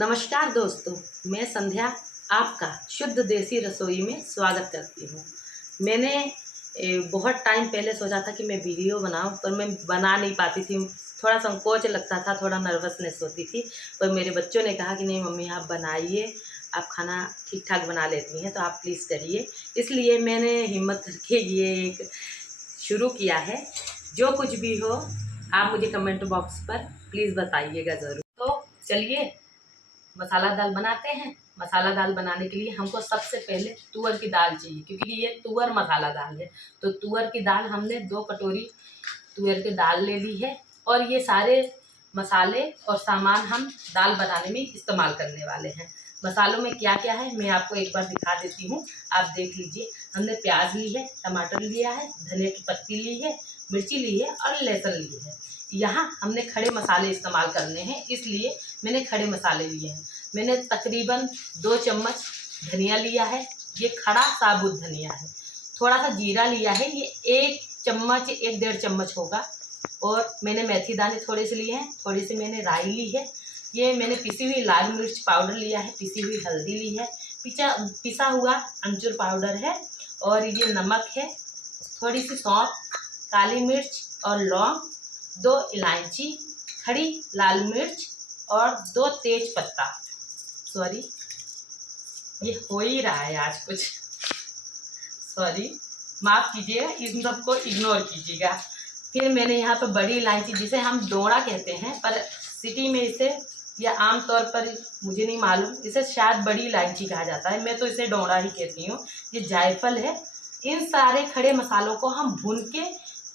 नमस्कार दोस्तों, मैं संध्या आपका शुद्ध देसी रसोई में स्वागत करती हूँ। मैंने बहुत टाइम पहले सोचा था कि मैं वीडियो बनाऊँ, पर मैं बना नहीं पाती थी। थोड़ा संकोच लगता था, थोड़ा नर्वसनेस होती थी। पर मेरे बच्चों ने कहा कि नहीं मम्मी आप बनाइए, आप खाना ठीक ठाक बना लेती हैं तो आप प्लीज़ करिए। इसलिए मैंने हिम्मत करके ये एक शुरू किया है। जो कुछ भी हो आप मुझे कमेंट बॉक्स पर प्लीज़ बताइएगा ज़रूर। तो चलिए मसाला दाल बनाते हैं। मसाला दाल बनाने के लिए हमको सबसे पहले तुअर की दाल चाहिए, क्योंकि ये तुअर मसाला दाल है। तो तुअर की दाल हमने 2 कटोरी तुअर की दाल ले ली है। और ये सारे मसाले और सामान हम दाल बनाने में इस्तेमाल करने वाले हैं। मसालों में क्या क्या है मैं आपको एक बार दिखा देती हूँ, आप देख लीजिए। हमने प्याज ली है, टमाटर लिया है, धनिया की पत्ती ली है, मिर्ची ली है और लहसुन ली है। यहाँ हमने खड़े मसाले इस्तेमाल करने हैं, इसलिए मैंने खड़े मसाले लिए हैं। मैंने तकरीबन 2 चम्मच धनिया लिया है, ये खड़ा साबुत धनिया है। थोड़ा सा जीरा लिया है, ये 1 चम्मच 1-1.5 चम्मच होगा। और मैंने मेथी दाने थोड़े से लिए हैं, थोड़ी सी मैंने राई ली है। ये मैंने पिसी हुई लाल मिर्च पाउडर लिया है, पिसी हुई हल्दी ली है, पिसा हुआ अमचूर पाउडर है और ये नमक है, थोड़ी सी सौंफ, काली मिर्च और लौंग, 2 इलायची, खड़ी लाल मिर्च और 2 तेज पत्ता। सॉरी, ये हो ही रहा है आज कुछ, सॉरी माफ़ कीजिएगा, इन सब को इग्नोर कीजिएगा। फिर मैंने यहाँ पर बड़ी इलायची, जिसे हम डोड़ा कहते हैं, पर सिटी में इसे या आम तौर पर मुझे नहीं मालूम, इसे शायद बड़ी इलायची कहा जाता है, मैं तो इसे डोड़ा ही कहती हूँ। ये जायफल है। इन सारे खड़े मसालों को हम भून के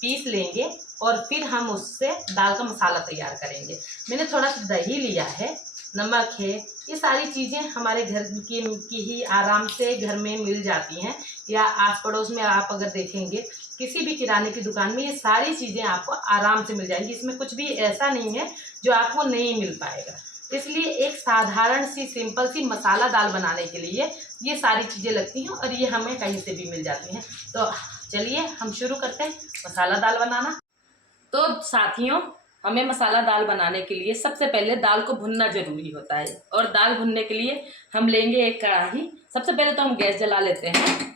पीस लेंगे और फिर हम उससे दाल का मसाला तैयार करेंगे। मैंने थोड़ा सा दही लिया है, नमक है, ये सारी चीज़ें हमारे घर की ही आराम से घर में मिल जाती हैं, या आस पड़ोस में आप अगर देखेंगे किसी भी किराने की दुकान में ये सारी चीज़ें आपको आराम से मिल जाएंगी। इसमें कुछ भी ऐसा नहीं है जो आपको नहीं मिल पाएगा। इसलिए एक साधारण सी सिंपल सी मसाला दाल बनाने के लिए ये सारी चीज़ें लगती हैं और ये हमें कहीं से भी मिल जाती हैं। तो चलिए हम शुरू करते हैं मसाला दाल बनाना। तो साथियों, हमें मसाला दाल बनाने के लिए सबसे पहले दाल को भुनना ज़रूरी होता है। और दाल भुनने के लिए हम लेंगे एक कढ़ाई। सबसे पहले तो हम गैस जला लेते हैं,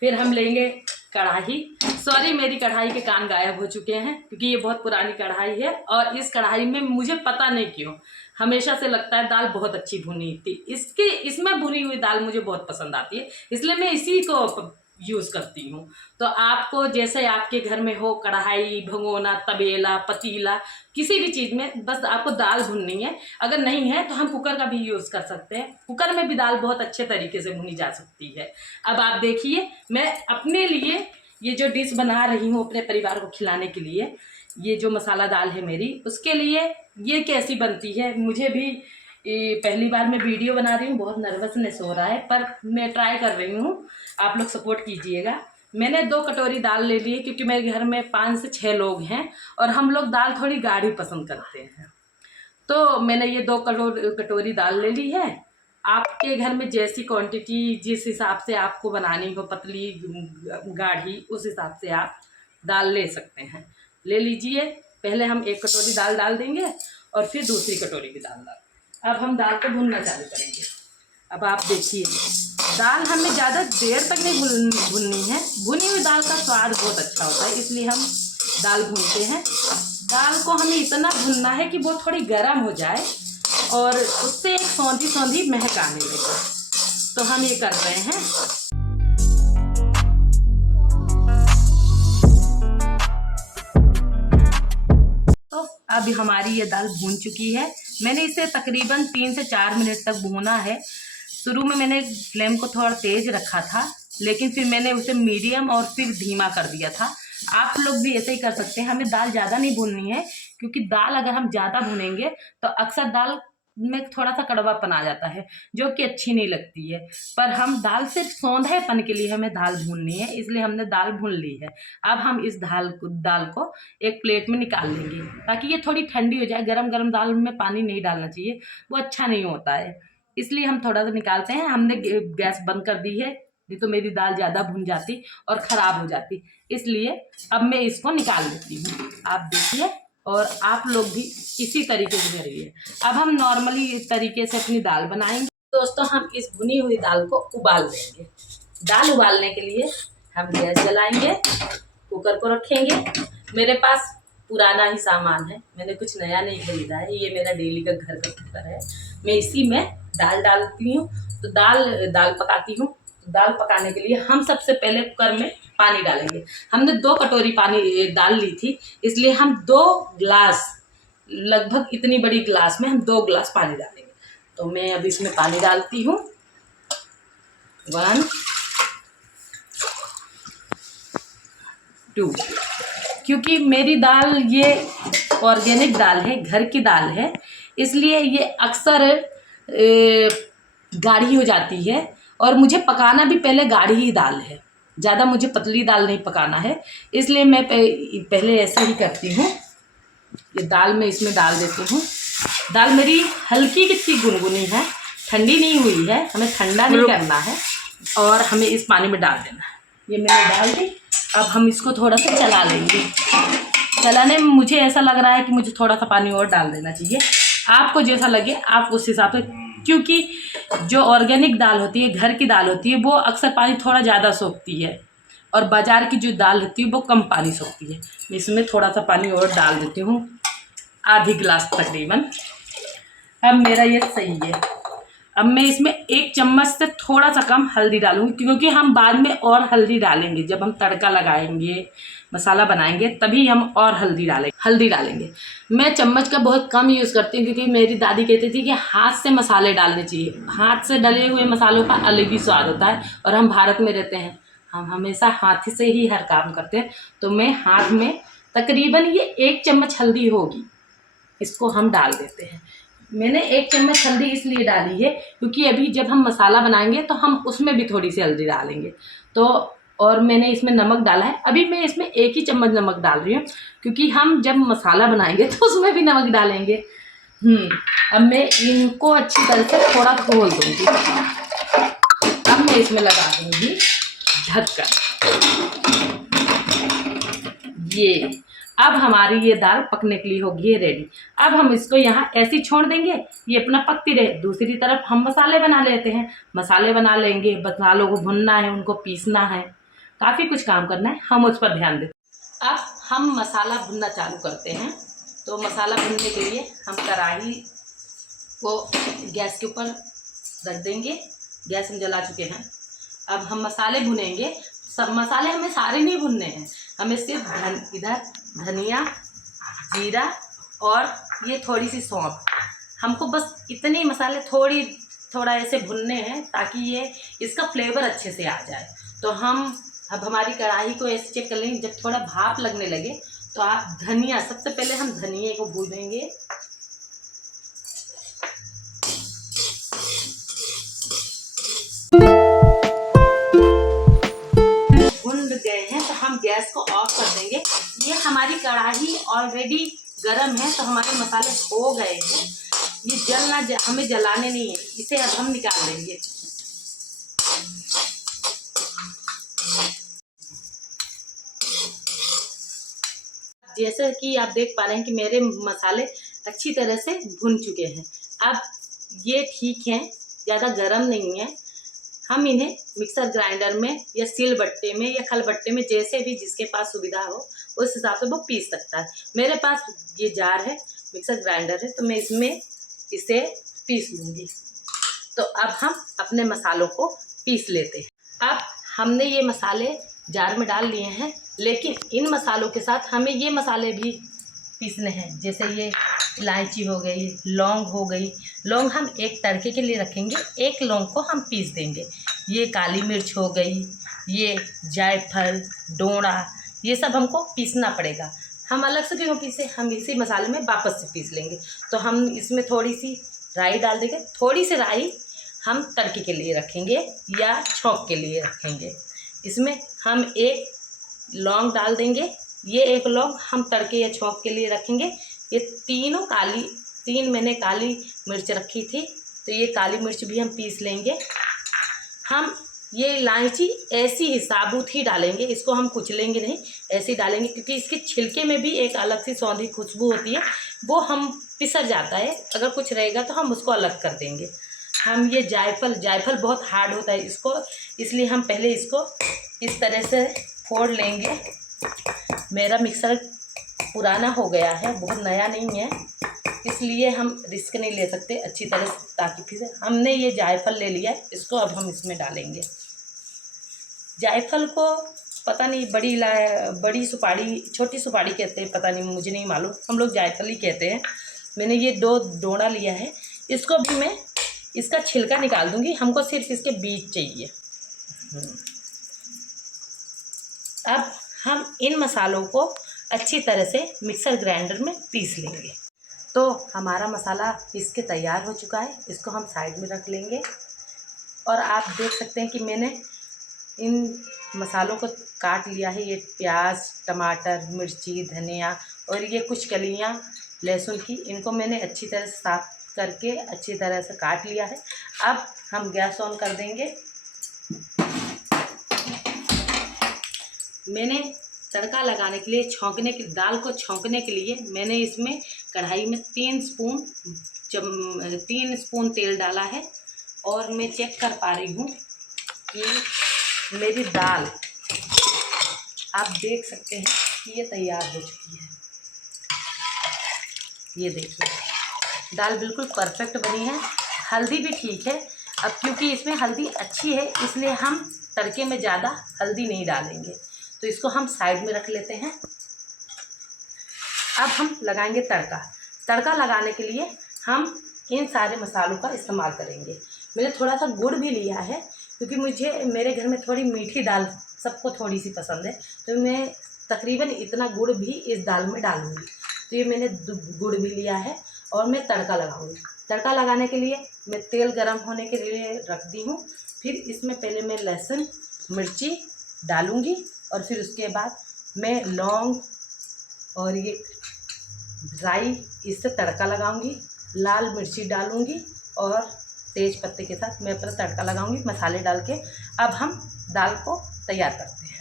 फिर हम लेंगे कढ़ाई। सॉरी, मेरी कढ़ाई के कान गायब हो चुके हैं क्योंकि ये बहुत पुरानी कढ़ाई है और इस कढ़ाई में मुझे पता नहीं क्यों हमेशा से लगता है दाल बहुत अच्छी भुनी थी। इसमें भुनी हुई दाल मुझे बहुत पसंद आती है, इसलिए मैं इसी को यूज़ करती हूँ। तो आपको जैसे आपके घर में हो, कढ़ाई, भगोना, तबेला, पतीला, किसी भी चीज़ में बस आपको दाल भुननी है। अगर नहीं है तो हम कुकर का भी यूज़ कर सकते हैं, कुकर में भी दाल बहुत अच्छे तरीके से भुनी जा सकती है। अब आप देखिए, मैं अपने लिए ये जो डिश बना रही हूँ अपने परिवार को खिलाने के लिए, ये जो मसाला दाल है मेरी, उसके लिए ये कैसी बनती है मुझे भी पहली बार मैं वीडियो बना रही हूँ, बहुत नर्वसनेस हो रहा है, पर मैं ट्राई कर रही हूँ, आप लोग सपोर्ट कीजिएगा। मैंने 2 कटोरी दाल ले ली है क्योंकि मेरे घर में 5 से 6 लोग हैं और हम लोग दाल थोड़ी गाढ़ी पसंद करते हैं। तो मैंने ये 2 कटोरी दाल ले ली है। आपके घर में जैसी क्वांटिटी, जिस हिसाब से आपको बनानी हो, पतली गाढ़ी, उस हिसाब से आप दाल ले सकते हैं, ले लीजिए। पहले हम 1 कटोरी दाल डाल देंगे और फिर दूसरी कटोरी भी दाल डाल। अब हम दाल को भूनना चालू करेंगे। अब आप देखिए, दाल हमें ज़्यादा देर तक नहीं भूननी है। भुनी हुई दाल का स्वाद बहुत अच्छा होता है, इसलिए हम दाल भूनते हैं। दाल को हमें इतना भुनना है कि वो थोड़ी गर्म हो जाए और उससे एक सौंधी सौंधी महक आने लगे। तो हम ये कर रहे हैं। तो अब हमारी ये दाल भून चुकी है। मैंने इसे तकरीबन 3 से 4 मिनट तक भूना है। शुरू में मैंने फ्लेम को थोड़ा तेज रखा था, लेकिन फिर मैंने उसे मीडियम और फिर धीमा कर दिया था। आप लोग भी ऐसे ही कर सकते हैं। हमें दाल ज़्यादा नहीं भूननी है, क्योंकि दाल अगर हम ज़्यादा भूनेंगे तो अक्सर दाल में थोड़ा सा कड़वापन आ जाता है, जो कि अच्छी नहीं लगती है। पर हम दाल सिर्फ सौंधेपन के लिए हमें दाल भूननी है, इसलिए हमने दाल भून ली है। अब हम इस दाल को एक प्लेट में निकाल लेंगे ताकि ये थोड़ी ठंडी हो जाए। गरम गरम दाल में पानी नहीं डालना चाहिए, वो अच्छा नहीं होता है, इसलिए हम थोड़ा सा निकालते हैं। हमने गैस बंद कर दी है, नहीं तो मेरी दाल ज़्यादा भुन जाती और ख़राब हो जाती, इसलिए अब मैं इसको निकाल लेती हूँ। आप देखिए, और आप लोग भी इसी तरीके से करिए। अब हम नॉर्मली इस तरीके से अपनी दाल बनाएंगे। दोस्तों, हम इस भुनी हुई दाल को उबाल लेंगे। दाल उबालने के लिए हम गैस जलाएंगे, कुकर को रखेंगे। मेरे पास पुराना ही सामान है, मैंने कुछ नया नहीं खरीदा है। ये मेरा डेली का घर का कुकर है। मैं इसी में दाल डालती हूँ। तो दाल पकाती हूँ। दाल पकाने के लिए हम सबसे पहले कुकर में पानी डालेंगे। हमने 2 कटोरी पानी दाल ली थी, इसलिए हम 2 गिलास, लगभग इतनी बड़ी गिलास में हम 2 गिलास पानी डालेंगे। तो मैं अब इसमें पानी डालती हूँ। 1 2। क्योंकि मेरी दाल ये ऑर्गेनिक दाल है, घर की दाल है, इसलिए ये अक्सर गाढ़ी हो जाती है। और मुझे पकाना भी पहले गाढ़ी ही दाल है, ज़्यादा मुझे पतली दाल नहीं पकाना है, इसलिए मैं पहले ऐसे ही करती हूँ। ये दाल मैं इसमें डाल देती हूँ। दाल मेरी हल्की कितनी गुनगुनी है, ठंडी नहीं हुई है, हमें ठंडा नहीं करना है और हमें इस पानी में डाल देना है। ये मैंने डाल दी। अब हम इसको थोड़ा सा चला लेंगे। चलाने में मुझे ऐसा लग रहा है कि मुझे थोड़ा सा पानी और डाल देना चाहिए। आपको जैसा लगे आप उस हिसाब से, क्योंकि जो ऑर्गेनिक दाल होती है, घर की दाल होती है, वो अक्सर पानी थोड़ा ज़्यादा सोखती है और बाज़ार की जो दाल होती है वो कम पानी सोखती है। मैं इसमें थोड़ा सा पानी और डाल देती हूँ, आधी गिलास तकरीबन। अब मेरा ये सही है। अब मैं इसमें 1 चम्मच से थोड़ा सा कम हल्दी डालूँगी, क्योंकि हम बाद में और हल्दी डालेंगे। जब हम तड़का लगाएंगे, मसाला बनाएंगे, तभी हम और हल्दी डालेंगे। मैं चम्मच का बहुत कम यूज़ करती हूँ, क्योंकि मेरी दादी कहती थी कि हाथ से मसाले डालने चाहिए। हाथ से डले हुए मसालों का अलग ही स्वाद होता है। और हम भारत में रहते हैं, हम हमेशा हाथ से ही हर काम करते हैं। तो मैं हाथ में तकरीबन ये 1 चम्मच हल्दी होगी, इसको हम डाल देते हैं। मैंने 1 चम्मच हल्दी इसलिए डाली है क्योंकि अभी जब हम मसाला बनाएंगे तो हम उसमें भी थोड़ी सी हल्दी डालेंगे। तो और मैंने इसमें नमक डाला है। अभी मैं इसमें 1 ही चम्मच नमक डाल रही हूँ, क्योंकि हम जब मसाला बनाएंगे तो उसमें भी नमक डालेंगे। अब मैं इनको अच्छी तरह से थोड़ा खोल दूँगी। अब मैं इसमें लगा दूँगी ढक्कन। ये अब हमारी ये दाल पकने के लिए होगी रेडी। अब हम इसको यहाँ ऐसे ही छोड़ देंगे, ये अपना पकती रहे। दूसरी तरफ हम मसाले बना लेते हैं। मसाले बना लेंगे, मसालों को भुनना है, उनको पीसना है, काफ़ी कुछ काम करना है, हम उस पर ध्यान देते। अब हम मसाला भुनना चालू करते हैं। तो मसाला भुनने के लिए हम कढ़ाई को गैस के ऊपर रख देंगे। गैस हम जला चुके हैं। अब हम मसाले भुनेंगे। सब मसाले हमें सारे नहीं भुनने हैं, हमें सिर्फ इधर धनिया, जीरा और ये थोड़ी सी सौंफ, हमको बस इतने मसाले थोड़ा ऐसे भुनने हैं ताकि ये इसका फ्लेवर अच्छे से आ जाए। तो हम अब हमारी कढ़ाई को ऐसे चेक कर लेंगे। जब थोड़ा भाप लगने लगे तो आप धनिया, सबसे पहले हम धनिया को भूनेंगे। हम गैस को ऑफ कर देंगे। ये हमारी कढ़ाई ऑलरेडी गरम है, तो हमारे मसाले हो गए हैं। ये हमें जलाने नहीं है, इसे अब हम निकाल लेंगे। जैसे कि आप देख पा रहे हैं कि मेरे मसाले अच्छी तरह से भुन चुके हैं। अब ये ठीक हैं, ज़्यादा गरम नहीं है। हम इन्हें मिक्सर ग्राइंडर में या सिलबट्टे में या खलबट्टे में, जैसे भी जिसके पास सुविधा हो उस हिसाब से वो पीस सकता है। मेरे पास ये जार है, मिक्सर ग्राइंडर है, तो मैं इसमें इसे पीस लूँगी। तो अब हम अपने मसालों को पीस लेते हैं। अब हमने ये मसाले जार में डाल लिए हैं, लेकिन इन मसालों के साथ हमें ये मसाले भी पीसने हैं। जैसे ये इलायची हो गई, लौंग हो गई। लौंग हम एक तड़के के लिए रखेंगे, एक लौंग को हम पीस देंगे। ये काली मिर्च हो गई, ये जायफल, डोड़ा, ये सब हमको पीसना पड़ेगा। हम अलग से क्यों पीसे, हम इसी मसाले में वापस से पीस लेंगे। तो हम इसमें थोड़ी सी राई डाल देंगे। थोड़ी सी राई हम तड़के के लिए रखेंगे या छौंक के लिए रखेंगे। इसमें हम 1 लौंग डाल देंगे। ये 1 लौंग हम तड़के या छौंक के लिए रखेंगे। ये 3 मैंने काली मिर्च रखी थी, तो ये काली मिर्च भी हम पीस लेंगे। हम ये इलायची ऐसी ही साबुत ही डालेंगे, इसको हम कुचलेंगे नहीं, ऐसे ही डालेंगे, क्योंकि इसके छिलके में भी एक अलग सी सौंधी खुशबू होती है, वो हम पिसर जाता है। अगर कुछ रहेगा तो हम उसको अलग कर देंगे। हम ये जायफल बहुत हार्ड होता है इसको, इसलिए हम पहले इसको इस तरह से फोड़ लेंगे। मेरा मिक्सर पुराना हो गया है, बहुत नया नहीं है, इसलिए हम रिस्क नहीं ले सकते अच्छी तरह से, ताकि फिर हमने ये जायफल ले लिया है, इसको अब हम इसमें डालेंगे। जायफल को पता नहीं बड़ी सुपारी छोटी सुपारी कहते हैं, पता नहीं, मुझे नहीं मालूम, हम लोग जायफल ही कहते हैं। मैंने ये 2 डोड़ा लिया है, इसको भी मैं इसका छिलका निकाल दूंगी, हमको सिर्फ इसके बीज चाहिए। अब हम इन मसालों को अच्छी तरह से मिक्सर ग्राइंडर में पीस लेंगे। तो हमारा मसाला पीस के तैयार हो चुका है, इसको हम साइड में रख लेंगे। और आप देख सकते हैं कि मैंने इन मसालों को काट लिया है। ये प्याज, टमाटर, मिर्ची, धनिया और ये कुछ कलियां लहसुन की, इनको मैंने अच्छी तरह से साफ करके अच्छी तरह से काट लिया है। अब हम गैस ऑन कर देंगे। मैंने तड़का लगाने के लिए दाल को छौंकने के लिए मैंने इसमें कढ़ाई में 3 स्पून तेल डाला है। और मैं चेक कर पा रही हूँ कि मेरी दाल, आप देख सकते हैं कि ये तैयार हो चुकी है। ये देखिए, दाल बिल्कुल परफेक्ट बनी है। हल्दी भी ठीक है। अब क्योंकि इसमें हल्दी अच्छी है, इसलिए हम तड़के में ज़्यादा हल्दी नहीं डालेंगे। तो इसको हम साइड में रख लेते हैं। अब हम लगाएंगे तड़का। तड़का लगाने के लिए हम इन सारे मसालों का इस्तेमाल करेंगे। मैंने थोड़ा सा गुड़ भी लिया है, क्योंकि मेरे घर में थोड़ी मीठी दाल सबको थोड़ी सी पसंद है, तो मैं तकरीबन इतना गुड़ भी इस दाल में डालूँगी। तो ये मैंने गुड़ भी लिया है और मैं तड़का लगाऊंगी। तड़का लगाने के लिए मैं तेल गरम होने के लिए रख दी हूँ। फिर इसमें पहले मैं लहसुन, मिर्ची डालूँगी और फिर उसके बाद मैं लौंग और ये ड्राई इससे तड़का लगाऊंगी। लाल मिर्ची डालूंगी और तेज पत्ते के साथ मैं अपना तड़का लगाऊंगी मसाले डाल के। अब हम दाल को तैयार करते हैं।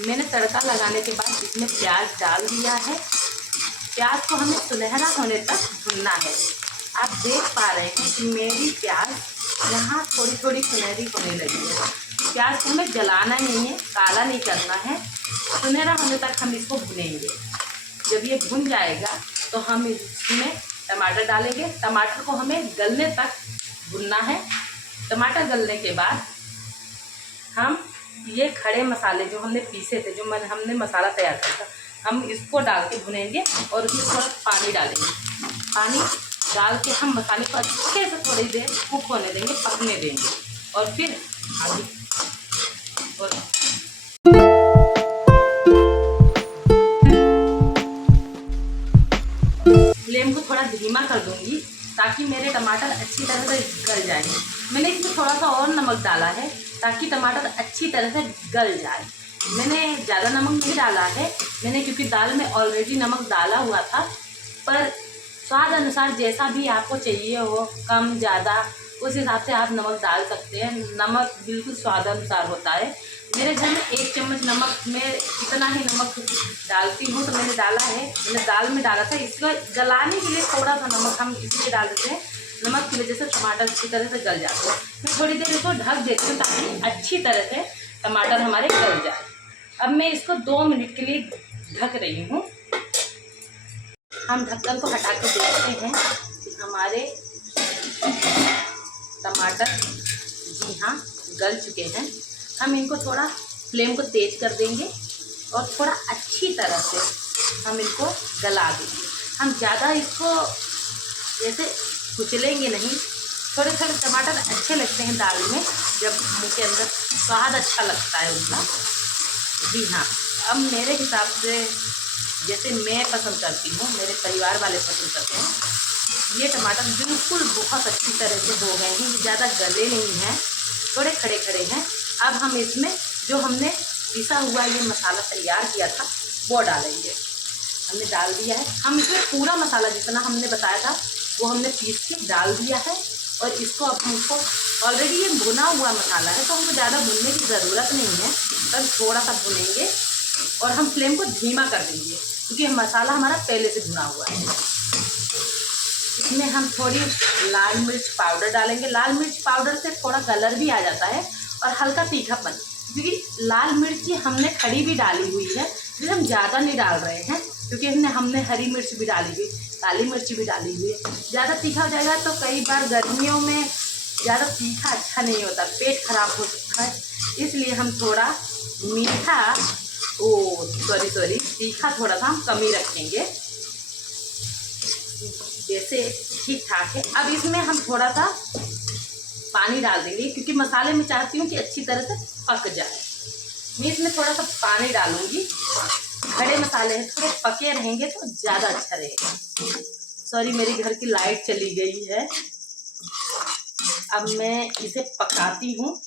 मैंने तड़का लगाने के बाद इसमें प्याज डाल दिया है। प्याज को हमें सुनहरा होने तक भूनना है। आप देख पा रहे हैं कि मेरी प्याज यहाँ थोड़ी थोड़ी सुनहरी होने लगी है। प्याज को हमें जलाना नहीं है, काला नहीं करना है, सुनहरा होने तक हम इसको भुनेंगे। जब ये भुन जाएगा तो हम इसमें टमाटर डालेंगे। टमाटर को हमें गलने तक भुनना है। टमाटर गलने के बाद हम ये खड़े मसाले जो हमने पीसे थे, जो हमने मसाला तैयार किया था, हम इसको डाल के भुनेंगे और उसमें थोड़ा पानी डालेंगे। पानी डाल के हम मसाले को अच्छे से थोड़ी देर कुक होने देंगे, पकने देंगे और फिर आगे फ्लेम को थोड़ा धीमा कर दूंगी ताकि मेरे टमाटर अच्छी तरह से गल जाए। मैंने इसमें थोड़ा सा और नमक डाला है ताकि टमाटर अच्छी तरह से गल जाए। मैंने ज़्यादा नमक नहीं डाला है, क्योंकि दाल में ऑलरेडी नमक डाला हुआ था। पर स्वाद अनुसार जैसा भी आपको चाहिए हो, कम ज़्यादा, उस हिसाब से आप नमक डाल सकते हैं। नमक बिल्कुल स्वाद अनुसार होता है। मेरे घर में 1 चम्मच नमक, मैं इतना ही नमक डालती हूँ, तो मैंने डाला है। मैंने दाल में डाला था। इसको गलाने के लिए थोड़ा सा नमक हम इसलिए डाल देते हैं, नमक की वजह से टमाटर अच्छी तरह से गल जाते हैं। मैं थोड़ी देर इसको ढक देती हूँ ताकि अच्छी तरह से टमाटर हमारे गल जाए। अब मैं इसको 2 मिनट के लिए ढक रही हूँ। हम ढक्कन को हटा के देखते हैं कि हमारे टमाटर जी हाँ गल चुके हैं। हम इनको थोड़ा फ्लेम को तेज़ कर देंगे और थोड़ा अच्छी तरह से हम इनको गला देंगे। हम ज़्यादा इसको जैसे कुचलेंगे नहीं। थोड़े थोड़े टमाटर अच्छे लगते हैं दाल में, जब मुँह के अंदर स्वाद अच्छा लगता है उनका। जी हाँ, अब मेरे हिसाब से जैसे मैं पसंद करती हूँ, मेरे परिवार वाले पसंद करते हैं, ये टमाटर बिल्कुल बहुत अच्छी तरह से हो गए हैं। ये ज़्यादा गले नहीं हैं, थोड़े खड़े खड़े हैं। अब हम इसमें जो हमने पिसा हुआ ये मसाला तैयार किया था वो डालेंगे। हमने डाल दिया है। हम इसमें पूरा मसाला जितना हमने बताया था वो हमने पीस के डाल दिया है। और इसको अब हमको, ऑलरेडी ये भुना हुआ मसाला है तो हमको ज़्यादा भुनने की ज़रूरत नहीं है, बस थोड़ा सा भुनेंगे और हम फ्लेम को धीमा कर देंगे क्योंकि मसाला हमारा पहले से भुना हुआ है। इसमें हम थोड़ी लाल मिर्च पाउडर डालेंगे। लाल मिर्च पाउडर से थोड़ा कलर भी आ जाता है और हल्का तीखापन, क्योंकि लाल मिर्ची हमने खड़ी भी डाली हुई है, इसलिए हम ज़्यादा नहीं डाल रहे हैं, क्योंकि हमने हरी मिर्च भी डाली हुई, काली मिर्च भी डाली हुई है। ज़्यादा तीखा हो जाएगा तो कई बार गर्मियों में ज़्यादा तीखा अच्छा नहीं होता, पेट खराब हो सकता है, इसलिए हम थोड़ा मीठा तीखा थोड़ा सा हम कम ही रखेंगे, जैसे ठीक ठाक है। अब इसमें हम थोड़ा सा पानी डाल देंगे क्योंकि मसाले में चाहती हूँ कि अच्छी तरह से पक जाए। मैं इसमें थोड़ा सा पानी डालूंगी, खड़े मसाले हैं थोड़े पके रहेंगे तो ज़्यादा अच्छा रहेगा। सॉरी, मेरे घर की लाइट चली गई है। अब मैं इसे पकाती हूँ।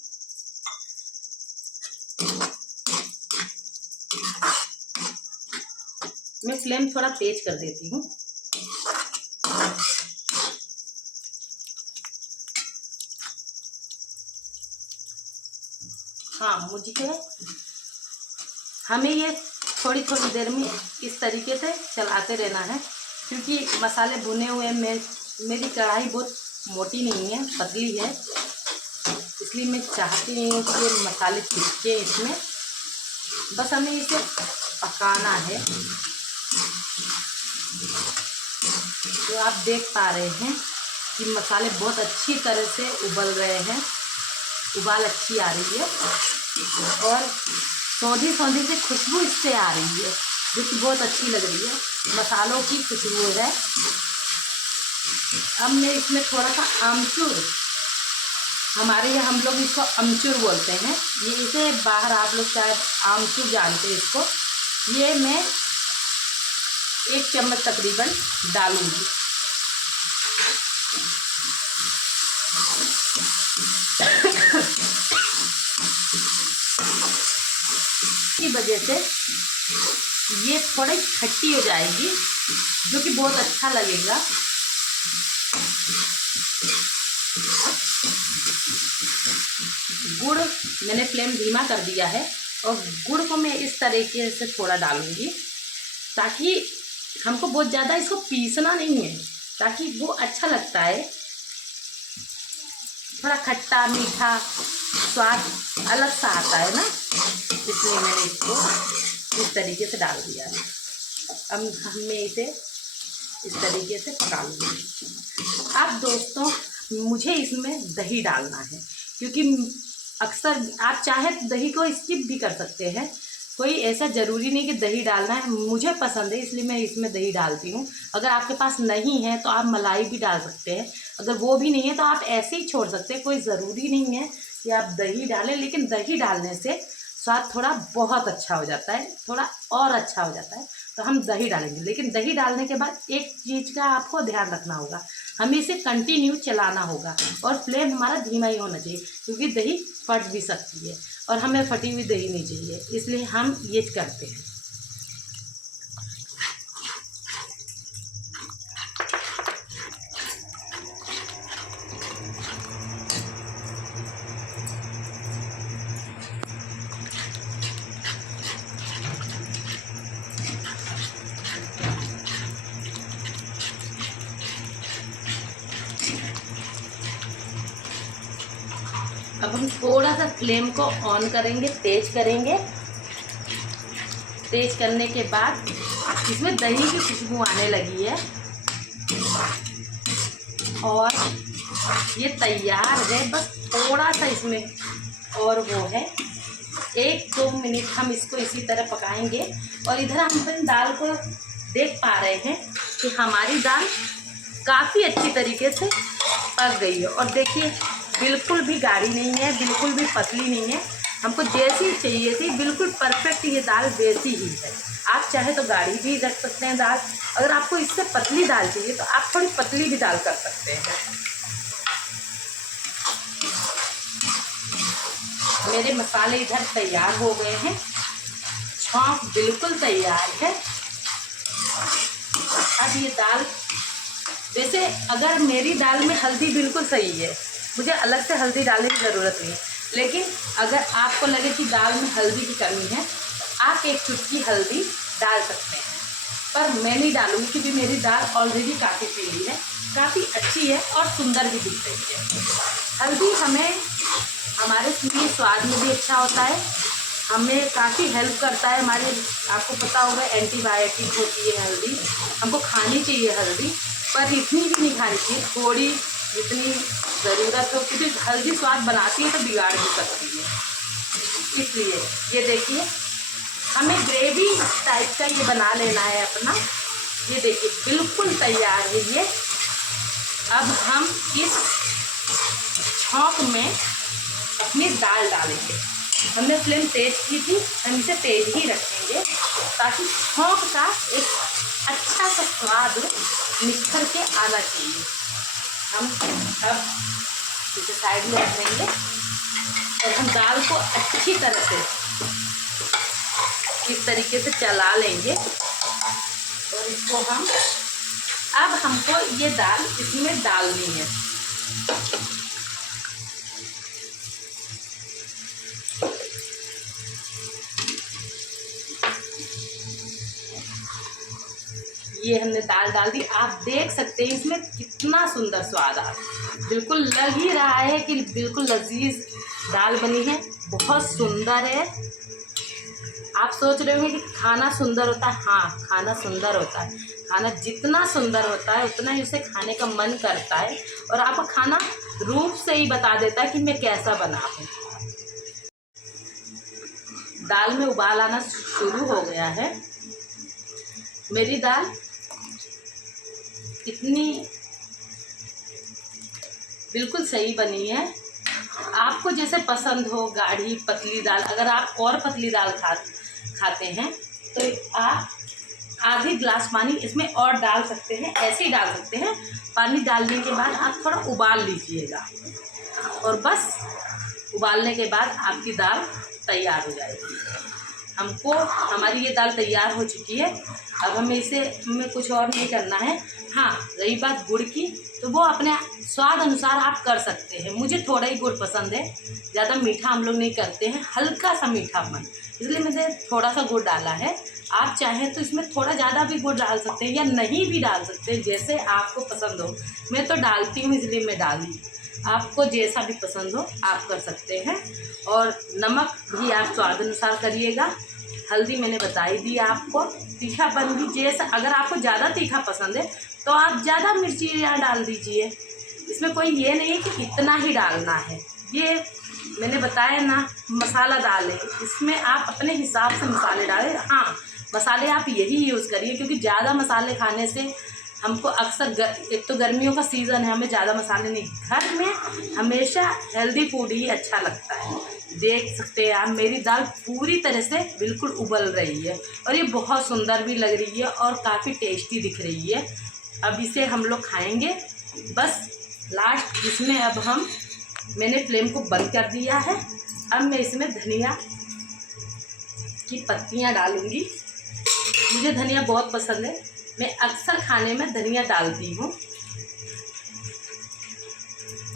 मैं फ्लेम थोड़ा तेज कर देती हूँ। हाँ, हमें ये थोड़ी थोड़ी देर में इस तरीके से चलाते रहना है, क्योंकि मसाले भुने हुए में मेरी कढ़ाई बहुत मोटी नहीं है, पतली है, इसलिए मैं चाहती नहीं हूँ कि ये मसाले चिपके इसमें। बस हमें इसे पकाना है। तो आप देख पा रहे हैं कि मसाले बहुत अच्छी तरह से उबल रहे हैं, उबाल अच्छी आ रही है और सौंधी सौंधी से खुशबू इससे आ रही है, जो कि बहुत अच्छी लग रही है, मसालों की खुशबू है। अब मैं इसमें थोड़ा सा आमचूर, हमारे यहाँ हम लोग इसको अमचूर बोलते हैं, ये इसे बाहर आप लोग शायद आमचूर जानते हैं इसको, ये मैं 1 चम्मच तकरीबन डालूंगी। की वजह से ये थोड़ी खट्टी हो जाएगी, जो कि बहुत अच्छा लगेगा। गुड़ मैंने फ्लेम धीमा कर दिया है और गुड़ को मैं इस तरीके से थोड़ा डालूंगी, ताकि हमको बहुत ज़्यादा इसको पीसना नहीं है, ताकि वो अच्छा लगता है, थोड़ा खट्टा मीठा स्वाद अलग सा आता है ना, इसलिए मैंने इसको इस तरीके से डाल दिया है। अब मैं इसे इस तरीके से पका लूँगी। अब दोस्तों, मुझे इसमें दही डालना है, क्योंकि अक्सर आप चाहे तो दही को स्किप भी कर सकते हैं, कोई ऐसा ज़रूरी नहीं कि दही डालना है। मुझे पसंद है इसलिए मैं इसमें दही डालती हूँ। अगर आपके पास नहीं है तो आप मलाई भी डाल सकते हैं, अगर वो भी नहीं है तो आप ऐसे ही छोड़ सकते हैं, कोई ज़रूरी नहीं है कि आप दही डालें। लेकिन दही डालने से स्वाद थोड़ा बहुत अच्छा हो जाता है, थोड़ा और अच्छा हो जाता है, तो हम दही डालेंगे। लेकिन दही डालने के बाद एक चीज़ का आपको ध्यान रखना होगा, हमें इसे कंटिन्यू चलाना होगा और फ्लेम हमारा धीमा ही होना चाहिए, क्योंकि दही फट भी सकती है और हमें फटी हुई दही नहीं चाहिए, इसलिए हम ये करते हैं। अब हम थोड़ा सा फ्लेम को ऑन करेंगे, तेज करेंगे। तेज करने के बाद इसमें दही की खुशबू आने लगी है और ये तैयार है। बस थोड़ा सा इसमें और वो है, 1-2 मिनट हम इसको इसी तरह पकाएंगे। और इधर हम अपनी दाल को देख पा रहे हैं कि हमारी दाल काफ़ी अच्छी तरीके से पक गई है। और देखिए, बिल्कुल भी गाढ़ी नहीं है, बिल्कुल भी पतली नहीं है, हमको जैसी चाहिए थी बिल्कुल परफेक्ट ये दाल वैसी ही है। आप चाहे तो गाढ़ी भी रख सकते हैं दाल, अगर आपको इससे पतली दाल चाहिए तो आप थोड़ी पतली भी दाल कर सकते हैं। मेरे मसाले इधर तैयार हो गए हैं, छौंक बिल्कुल तैयार है। अब ये दाल, वैसे मुझे अगर मेरी दाल में हल्दी बिल्कुल सही है, मुझे अलग से हल्दी डालने की ज़रूरत नहीं है। लेकिन अगर आपको लगे कि दाल में हल्दी की कमी है, आप एक चुटकी हल्दी डाल सकते हैं, पर मैं नहीं डालूँगी क्योंकि मेरी दाल ऑलरेडी काफ़ी पीली है, काफ़ी अच्छी है और सुंदर भी दिख रही है। हल्दी हमें हमारे लिए स्वाद में भी अच्छा होता है, हमें काफ़ी हेल्प करता है हमारे, आपको पता होगा एंटीबायोटिक होती है हल्दी, हमको खानी चाहिए हल्दी, पर इतनी भी नहीं खानी चाहिए, थोड़ी जितनी ज़रूरत हो, क्योंकि हल्दी स्वाद बनाती है तो बिगाड़ भी सकती है। इसलिए ये देखिए, हमें ग्रेवी टाइप का ये बना लेना है अपना। ये देखिए बिल्कुल तैयार है ये। अब हम इस छौंक में अपनी दाल डालेंगे। हमने फ्लेम तेज़ की थी, हम इसे तेज़ ही रखेंगे ताकि छौंक का एक अच्छा सा स्वाद निखर के आना चाहिए। हम अब इसे साइड में रख देंगे और हम दाल को अच्छी तरह से इस तरीके से चला लेंगे और इसको अब हमको ये दाल इसमें डालनी है। ये हमने दाल डाल दी, आप देख सकते हैं इसमें कितना सुंदर स्वाद आ रहा है। बिल्कुल लग ही रहा है कि बिल्कुल लजीज दाल बनी है, बहुत सुंदर है। आप सोच रहे होंगे कि खाना सुंदर होता है, हाँ खाना सुंदर होता है। खाना जितना सुंदर होता है उतना ही उसे खाने का मन करता है और आपका खाना रूप से ही बता देता है कि मैं कैसा बना हूँ। दाल में उबाल आना शुरू हो गया है। मेरी दाल इतनी बिल्कुल सही बनी है। आपको जैसे पसंद हो, गाढ़ी पतली दाल, अगर आप और पतली दाल खाते हैं तो आप आधी गिलास पानी इसमें और डाल सकते हैं, ऐसे ही डाल सकते हैं। पानी डालने के बाद आप थोड़ा उबाल लीजिएगा और बस उबालने के बाद आपकी दाल तैयार हो जाएगी। हमारी ये दाल तैयार हो चुकी है। अब हमें कुछ और नहीं करना है। हाँ, रही बात गुड़ की, तो वो अपने स्वाद अनुसार आप कर सकते हैं। मुझे थोड़ा ही गुड़ पसंद है, ज़्यादा मीठा हम लोग नहीं करते हैं, हल्का सा मीठापन, इसलिए मैंने थोड़ा सा गुड़ डाला है। आप चाहें तो इसमें थोड़ा ज़्यादा भी गुड़ डाल सकते हैं या नहीं भी डाल सकते हैं, जैसे आपको पसंद हो। मैं तो डालती हूँ इसलिए मैं डाली, आपको जैसा भी पसंद हो आप कर सकते हैं। और नमक भी आप स्वाद अनुसार करिएगा। हल्दी मैंने बताई दी आपको। तीखापन भी जैसा, अगर आपको ज़्यादा तीखा पसंद है तो आप ज़्यादा मिर्ची यहाँ डाल दीजिए। इसमें कोई ये नहीं है कि इतना ही डालना है। ये मैंने बताया ना, मसाला डालें, इसमें आप अपने हिसाब से मसाले डालें। हाँ, मसाले आप यही यूज़ करिए, क्योंकि ज़्यादा मसाले खाने से हमको अक्सर एक तो गर्मियों का सीज़न है, हमें ज़्यादा मसाले नहीं, घर में हमेशा हेल्दी फूड ही अच्छा लगता है। देख सकते हैं आप, मेरी दाल पूरी तरह से बिल्कुल उबल रही है और ये बहुत सुंदर भी लग रही है और काफ़ी टेस्टी दिख रही है। अब इसे हम लोग खाएंगे। बस लास्ट इसमें अब मैंने फ्लेम को बंद कर दिया है। अब मैं इसमें धनिया की पत्तियाँ डालूँगी। मुझे धनिया बहुत पसंद है, मैं अक्सर खाने में धनिया डालती हूँ।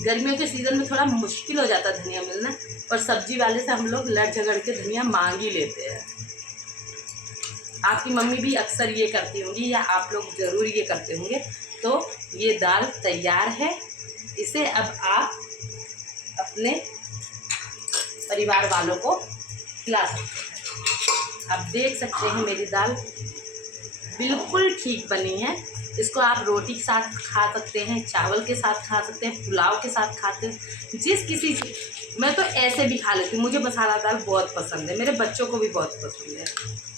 गर्मियों के सीज़न में थोड़ा मुश्किल हो जाता है धनिया मिलना, और सब्जी वाले से हम लोग लड़ झगड़ के धनिया मांग ही लेते हैं। आपकी मम्मी भी अक्सर ये करती होंगी या आप लोग ज़रूर ये करते होंगे। तो ये दाल तैयार है, इसे अब आप अपने परिवार वालों को खिला सकते हैं। आप देख सकते हैं मेरी दाल बिल्कुल ठीक बनी है। इसको आप रोटी के साथ खा सकते हैं, चावल के साथ खा सकते हैं, पुलाव के साथ खाते हैं, जिस किसी से। मैं तो ऐसे भी खा लेती हूँ, मुझे मसाला दाल बहुत पसंद है, मेरे बच्चों को भी बहुत पसंद है।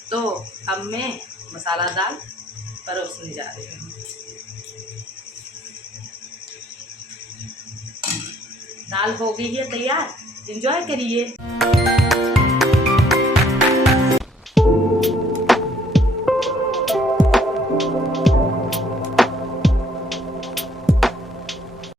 तो अब मैं मसाला दाल परोसने जा रही हूँ। दाल हो गई है तैयार, एंजॉय करिए।